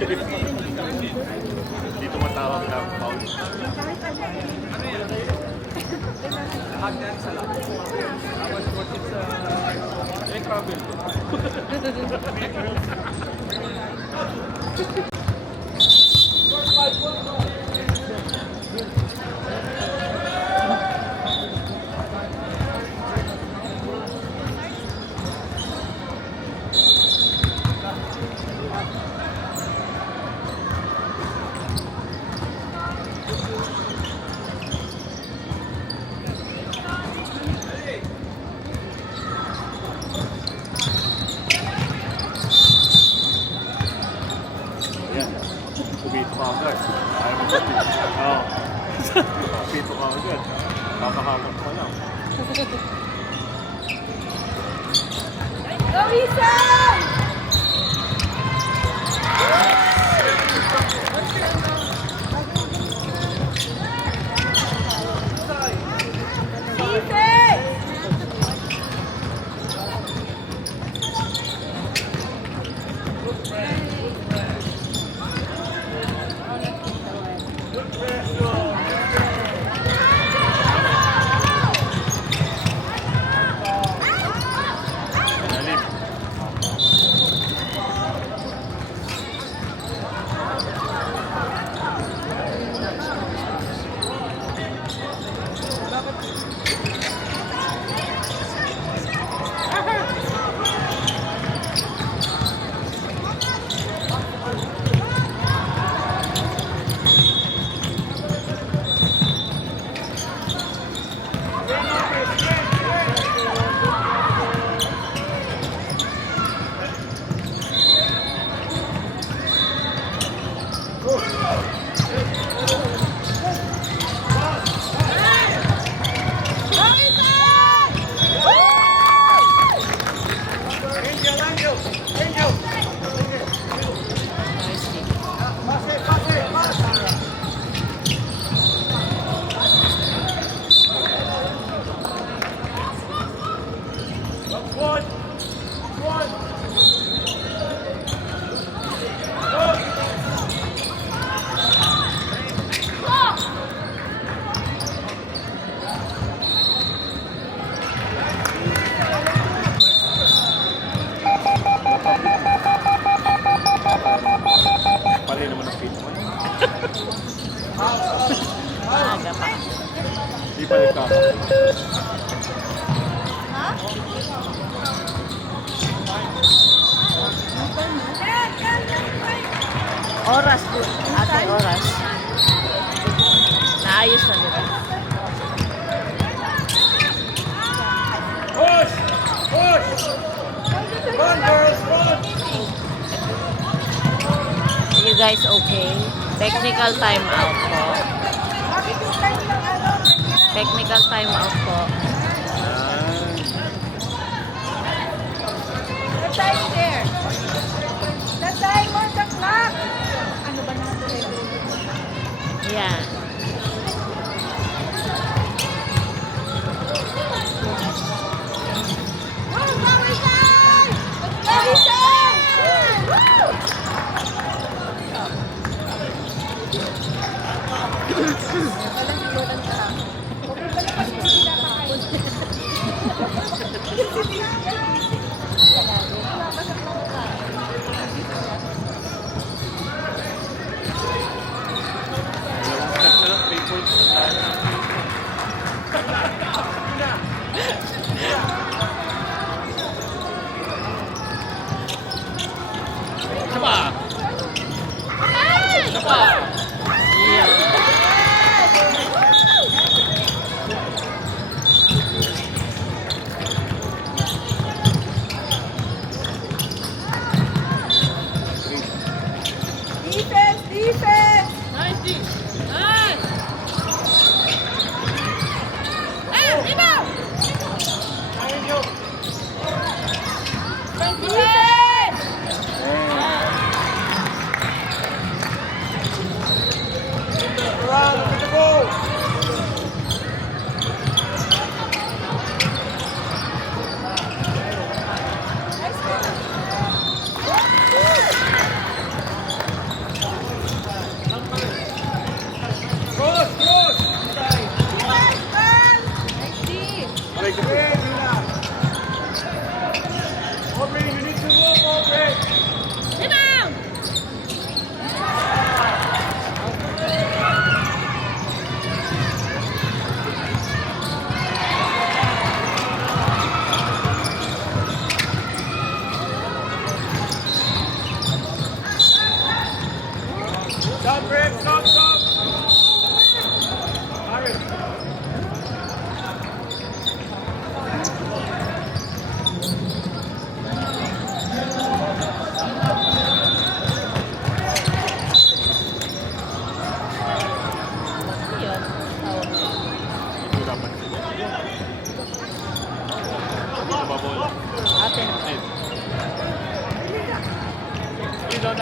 Hindi tumatawag na Paul. Lahat yan sa lahat. Tapos what is travel. Ayan. Kumito ka agad. Ayaw mo pati. Oo. Kumito ka agad. Kakakamot pa lang. Go, Isang! Lalim. Pali naman ang pito mo. Maaga pa. Di pa nagkaka. Oras po. Ate, oras. Naayos na nila. Push! Push! Run, girls, run! Are you guys okay? Technical time out po. Technical time out po. The time there. The time on the clock. Ano ba natin? Yan. Woo! Mawisan! Mawisan! Woo!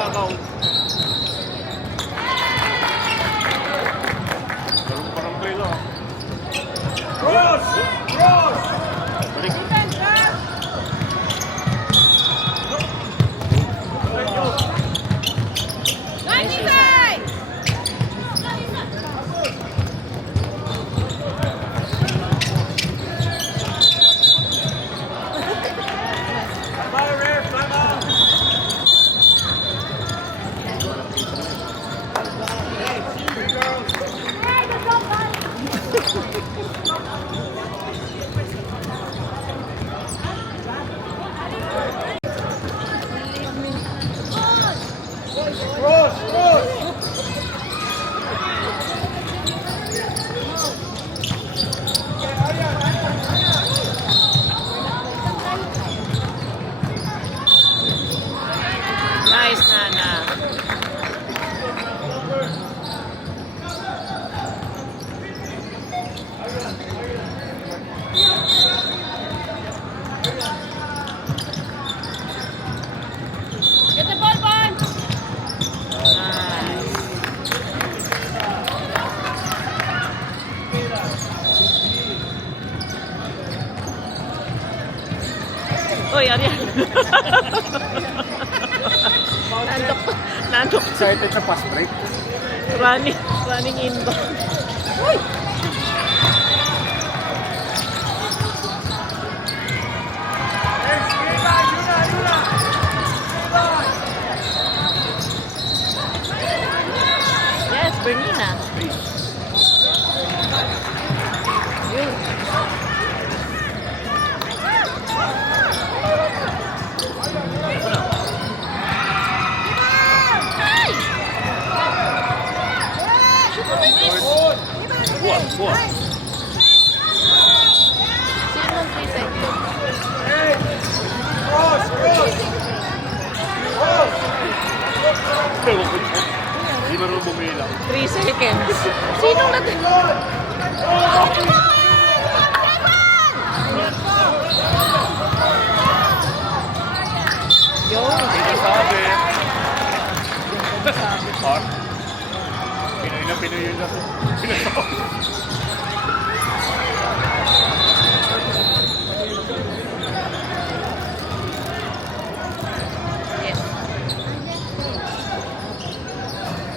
agaw. Ganun parang pela. Cross! Cross! Balik. Defense, sir! Nice inside! Fire, ref, time out! Hey, three girls. Hey, good job, guys! Cross! Cross! Nice, Nana. Get the ball, Bon! Nice. Uy, Ariel. Nandok. Excited sa fast break. Running inbound. Hey, Yuna, Yuna, Yuna! Yes, Bernina. Yun. Buwan. Sino ang 3 seconds? Hey! Cross! Cross! Cross! Hindi marunong bumila. 3 seconds. Sinong natin? Yun. Sinasabi. Par. Pinoy yun ako. Sinasabi. Yes.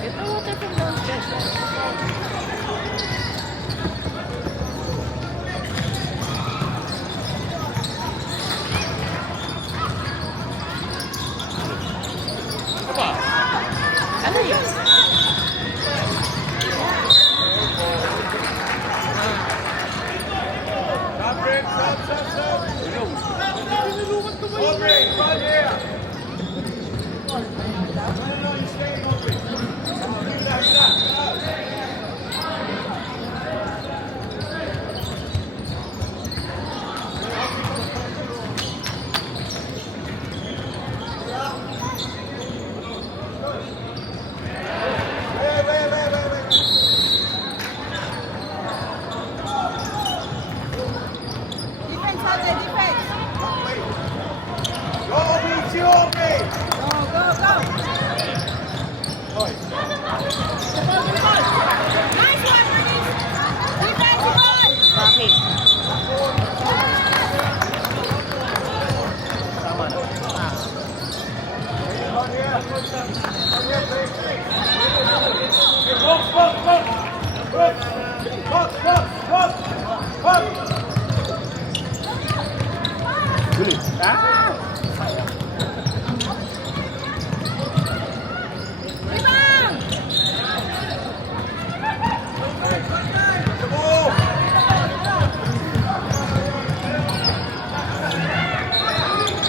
Ito water from downstairs. Ano ba? Ano yun? Stop, break, stop. Ano? Ball break, right here. Defense, Jose, defense! Go, beat you, okay. Go, go, go! Nice one, Bernice! Defense, ball! Bakit? Tama na. Ah. Hey, box. Huli. Ah! Rebound!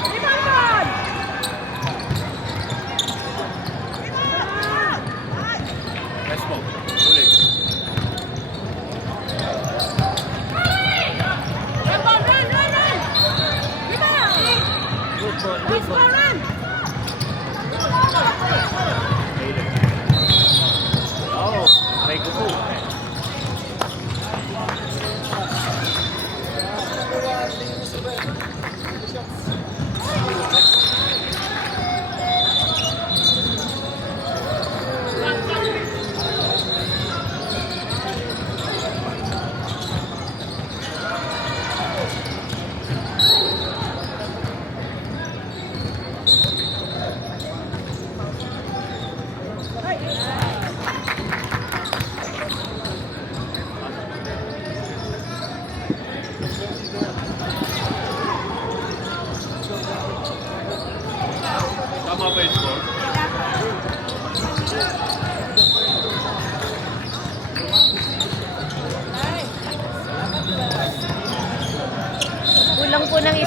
Rebound! Let's go. Huli. Run, ball, run! Rebound! Good ball, Good good ball, ball. run! Oh, may kuko.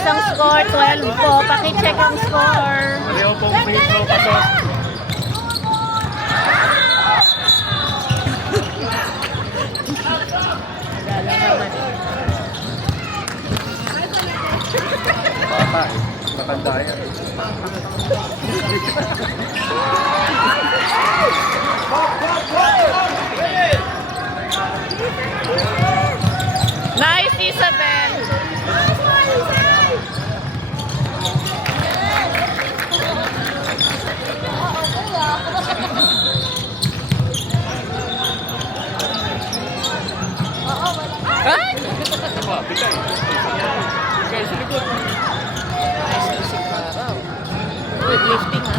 ang score, 12 po. Pakicheck ang score. Pareho pong free throw pasok. Wala naman. Bata eh. Matanda yan. Nice, Isabel. Ay! Diba? Bigay. Bigay sa likod. Nice isip araw. Good lifting, ha?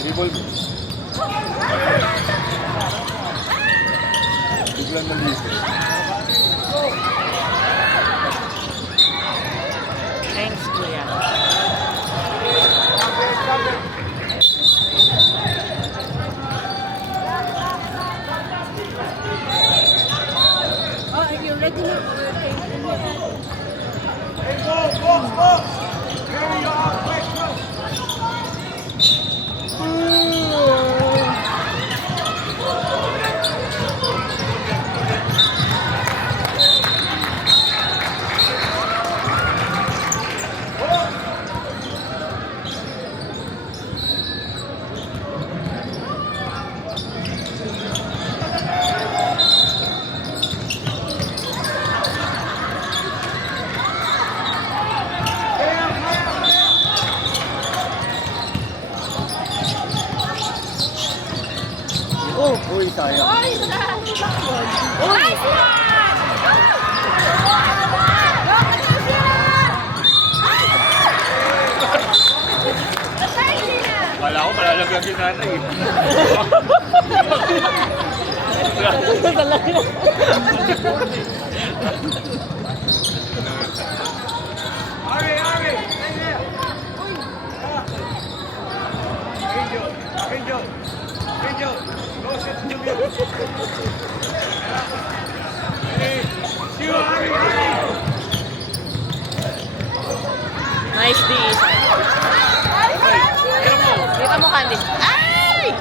Dribble mo. Biglang nalito. Thanks, Kuya. Oh, are you ready na? Hey, go. Here you are. Quick, go. Oh, uy, sayang. Ay, nice one! Wala ko, malalagyan si nanay. Ari, stay there. Angel. Go sit to me. Hey, you, Ari. Nice, D. Kita mo, Candice. Ay!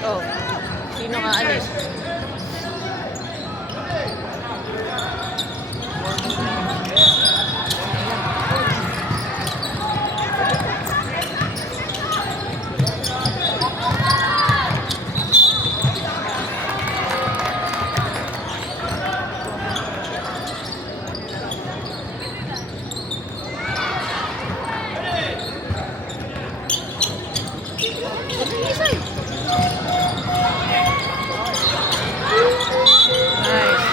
Oh, sino nga alis? Nice.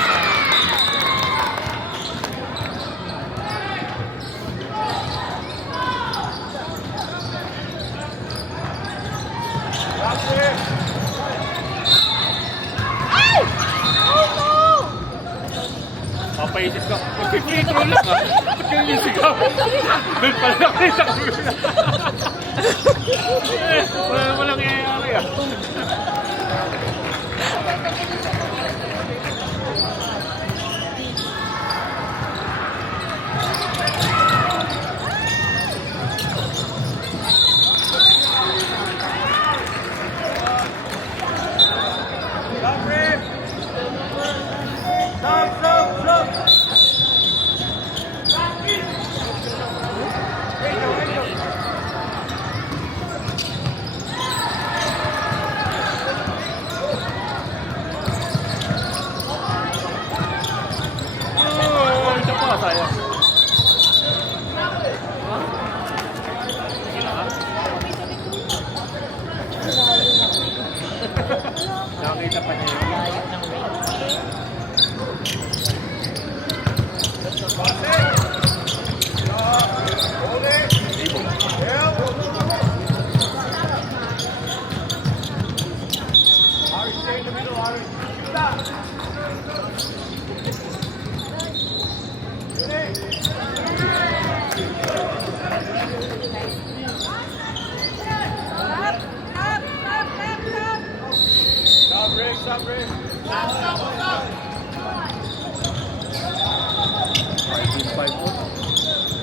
Papaisip ka. Mag-free throw lang ah. Ba't yung nisigaw? Doon pala nakita ko yun. Wala naman nangyayari ah. Stop, Red. Stop. Oh, ito pa, sayang. Nakita pa niya yun. Layo ng range. Hold it. Yeah. Stop, Rick. Stop, Rick.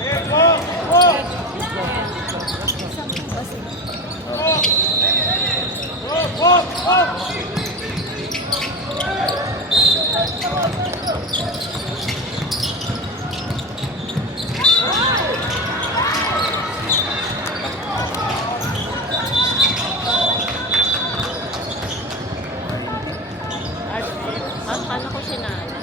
Here, Paano ko sinala?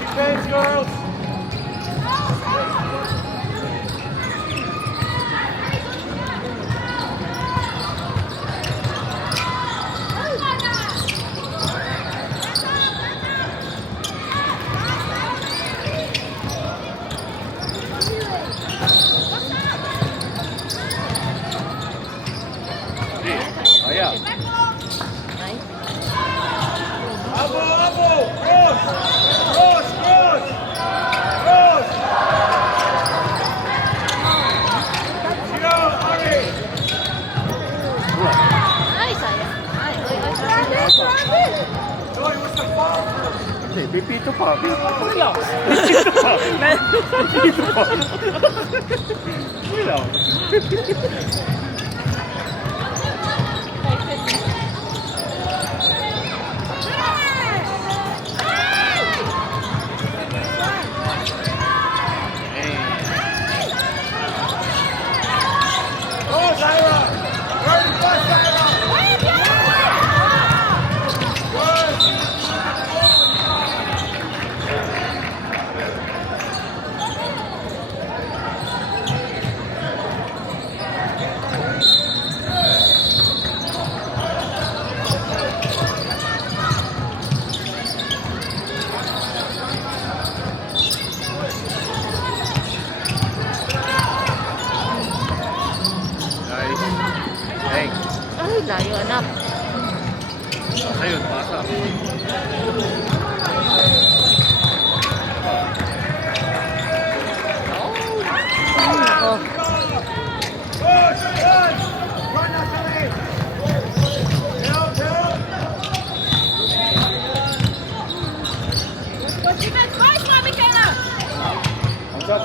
Defense, girls. Ayan. Ay, Abo, abo. Cross. Cross, cross. Cross. Zero, hurry. ay sayang. Ay, oy, oy. Joy, what's the foul? Hindi, pipito pa. Relax. Pipito pa. Pipito pa. Relax. Go, Zyra. Very fast, Zyra. Nice. Thanks. Ay, layo anak. Ayun, pasa. Oh, Push, push. Run, Natalie. Help, help. Hands up.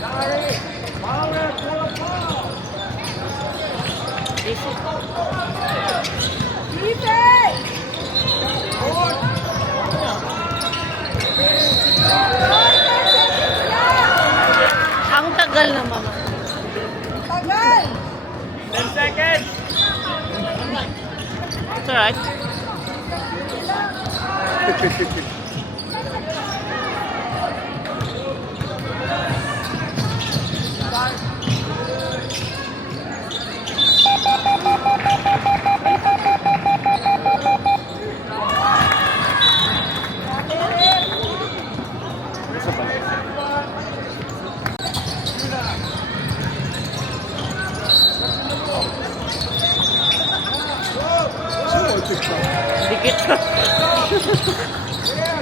Larry. Foul, ref, foul, foul. this is... Ang tagal naman. Tagal! 10 seconds. It's alright. Isa pa. Dikit ka. Yeah.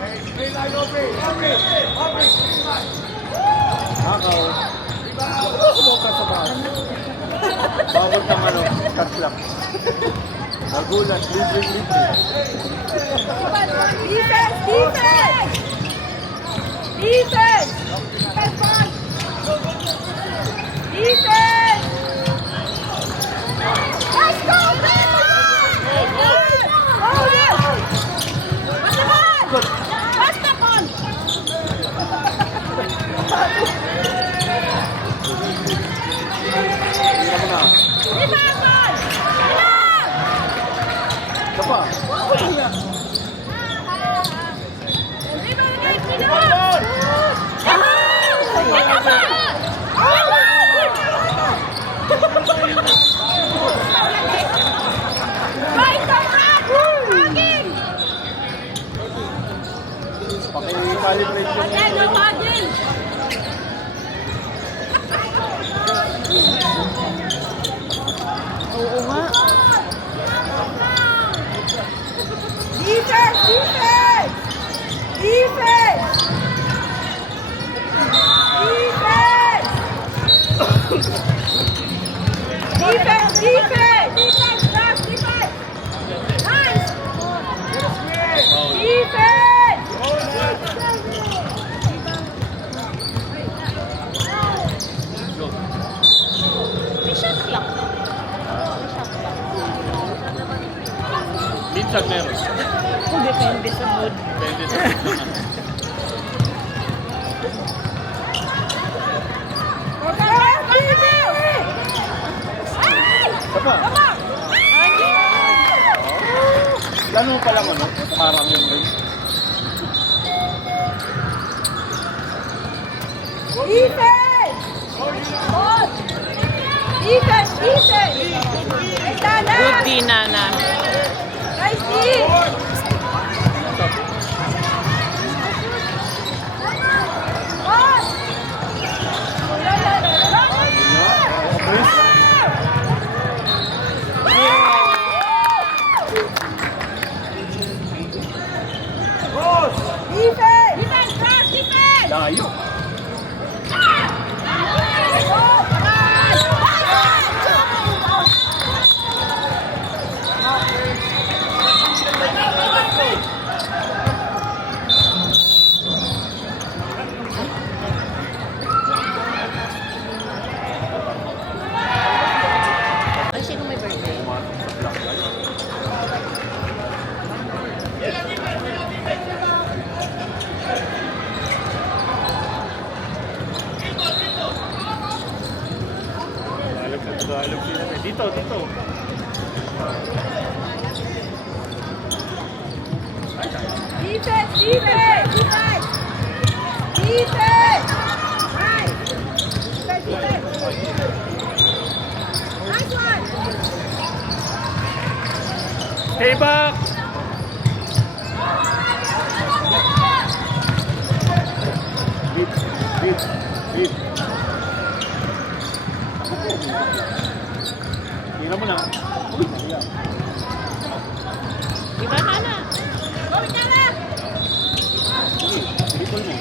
Green line open. Open. Open. Green line. Nakaw. Sumukat sa bahay. Bawal kang ano, cut lang. Nagulat, libre. Defense! Defense! Defense! Defense! Let's go! Pass the ball! Hindi mo na. Defense! Ito pa. Pakicalibrate yung... Oo nga. Defense! Defense! Defense! Defense! Defense! Defense! Defense! Last defense! Nice! Defense! May shot clock. Minsan meron. Kung depende sa mood. Depende sa naman. Ito pa. Lalo pa lang ano, parang yung race. Defense! Defense! Defense! Good D, Nana. Nice D! Defense! Defense! Cross! Defense! Layo. Ay, sino may birthday? Tagalog sila. Dito. Defense! Defense! Defense! Defense! Nice! Defense! Nice one! Stay back! Beat. Tingnan mo na. Uy, naiya. Diba, Nana? Uy, dribble mo.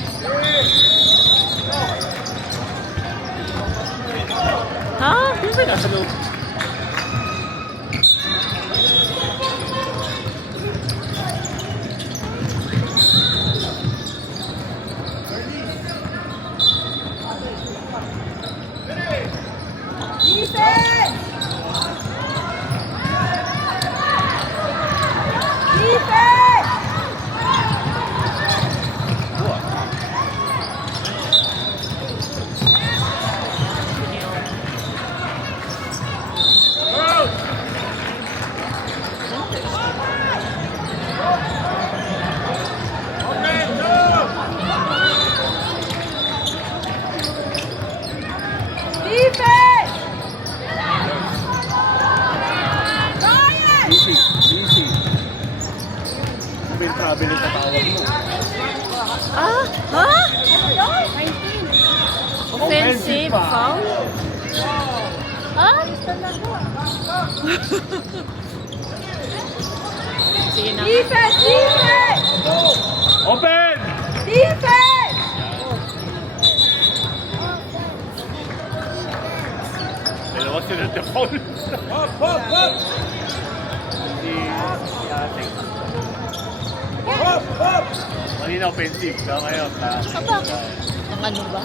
Ha? Yung ba nasa loob? Defense! Defense! Defense! Ryan! Easy. Sabi yung travel yung tatawag mo. Ah? Ha? 19. Offensive foul? Ha? Sige na. Defense! Defense! Open! Defense! Dalawa sila na foul. Up, up, up! Si ating. Up, up! Kanina offensive. Kaya ngayon, Aba, ang ano ba?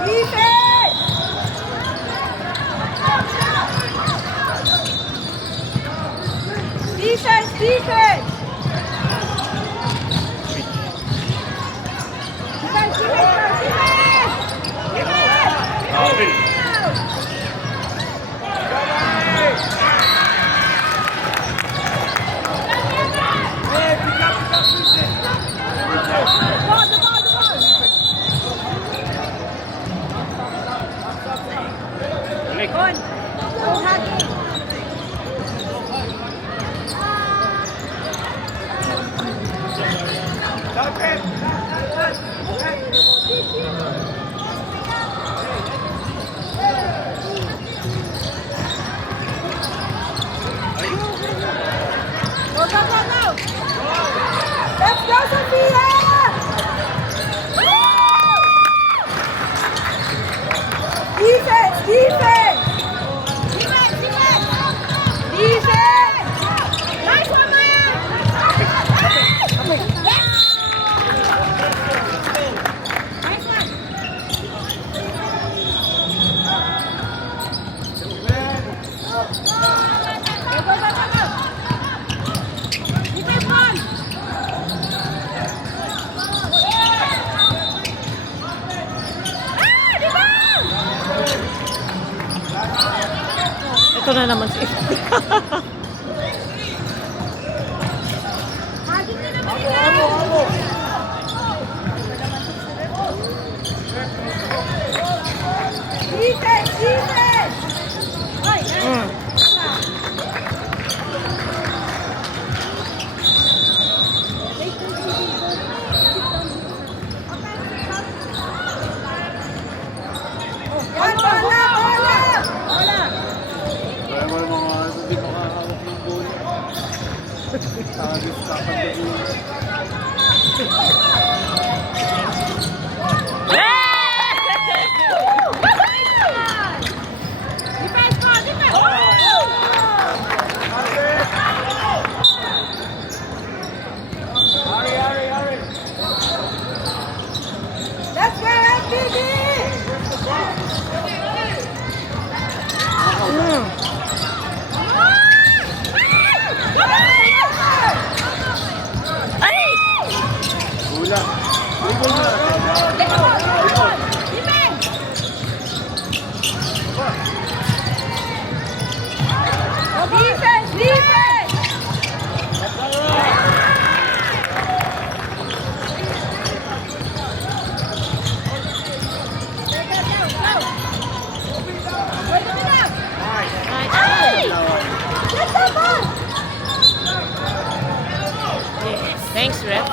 Defense! Defense! Defense! Defense! Defense! Open! Hey, pick up, Vincent! Ball, the ball, the ball! Balik. On! Go, Hagi! Stop it! Go, go, go, go! Let's go, Sophia! Defense! Defense! Defense! Defense! Defense! Nice one, Maya! Nice one! Go, go, go, go, go! Defense one! Ah! Defense! Ito na naman si Hagi ka naman ikaw! Defense! Defense! Oy! Yan, bola! Bola! Bola! Kaya mo yung mga hindi makahawak ng goal. Tagis kakad na Defense po! Defense! Hurry, hurry, hurry! Let's go, MPD! Ay! Kulang. Kulang na. Defense! Defense! Defense! Ay! Let's go, ball! Thanks, Ref.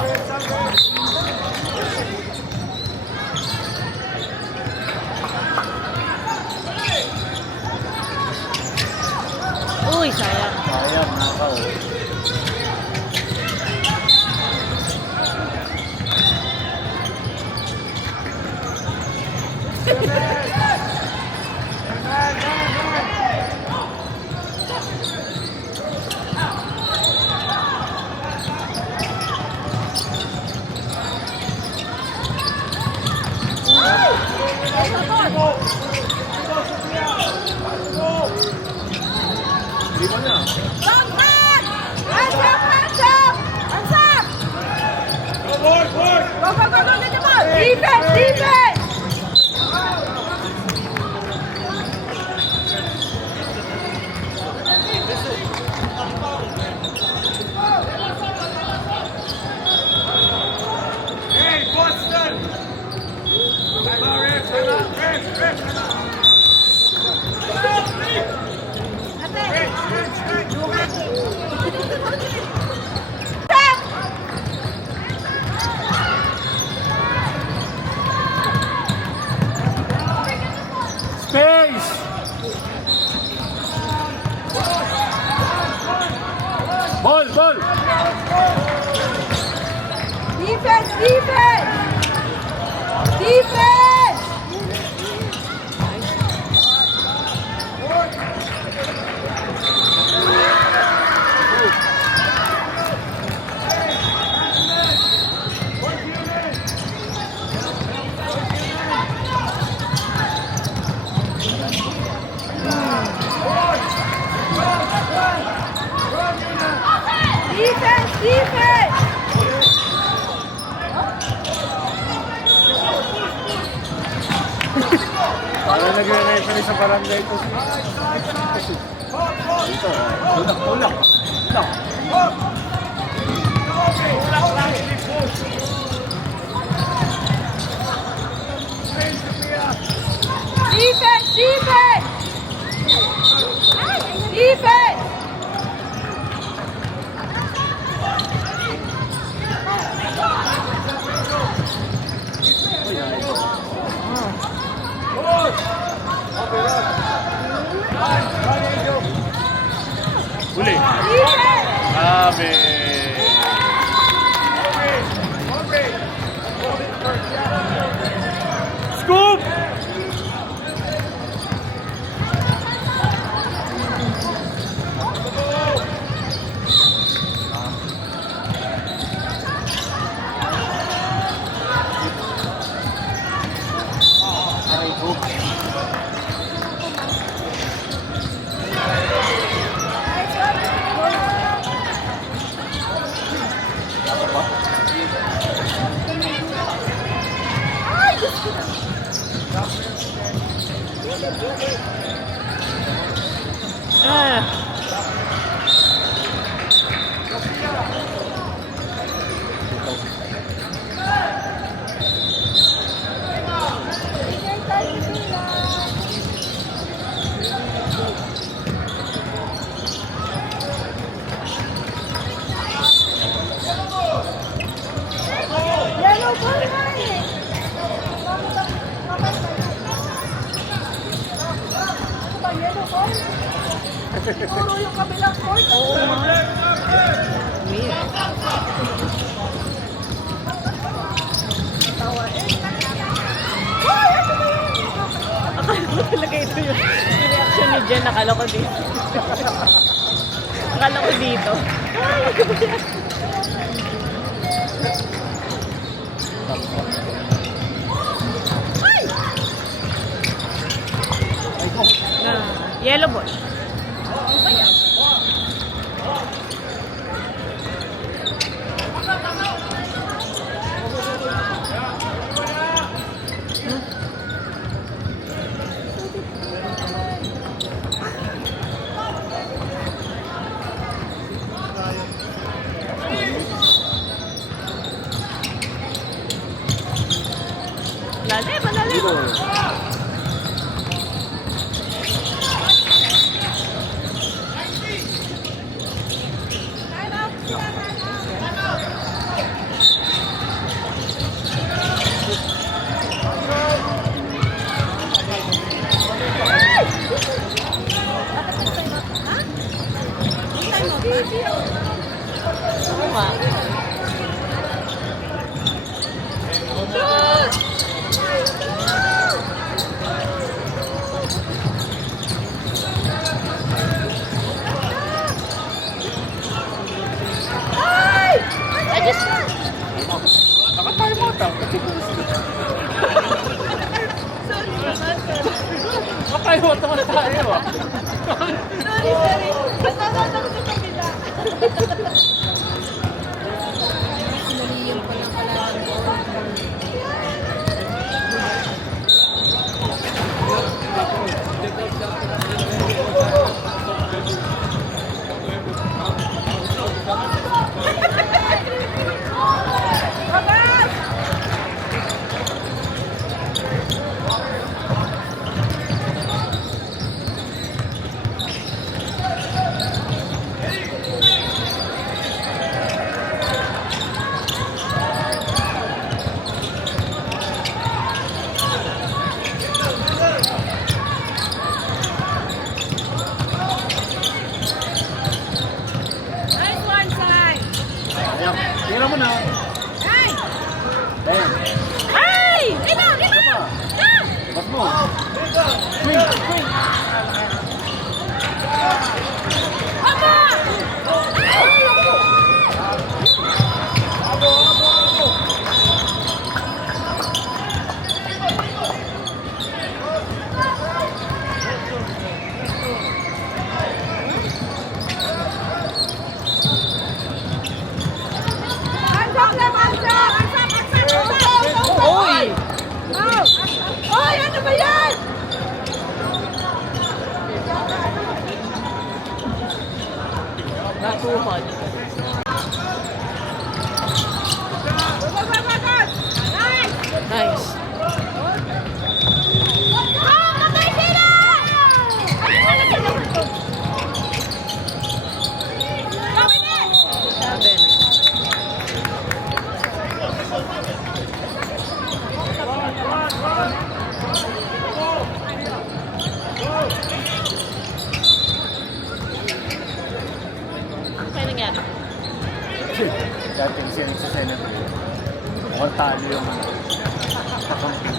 Uy, sayang. Sayang, nakaw. Lima na. Contact! Defense! Parang nagre-referee sa barangay ko. Dito, tulak, tulak. Tulak. Defense! Defense! Defense! Uli. Defense! Grabe. Scoop! Aray ko. Ah. Yellow ball nga eh. Ano ba, yellow ball? Puro yung kabilang court. Weird. Tawa eh. Akala ko talaga ito yung reaction ni Jen. Akala ko dito. Akala ko dito. Na, yellow ball. Lalim, malalim. Oo nga. I just... Naka-time out ah. Naka-time out naman tayo ah. Sorry, sorry. Natatakot ako sa kabila. Sinaliyan pa lang pala ako. Puro funny. Nice. Seven. Ano kaya nangyari? Dating siya sa Senate. Mukhang talo yung kakampi.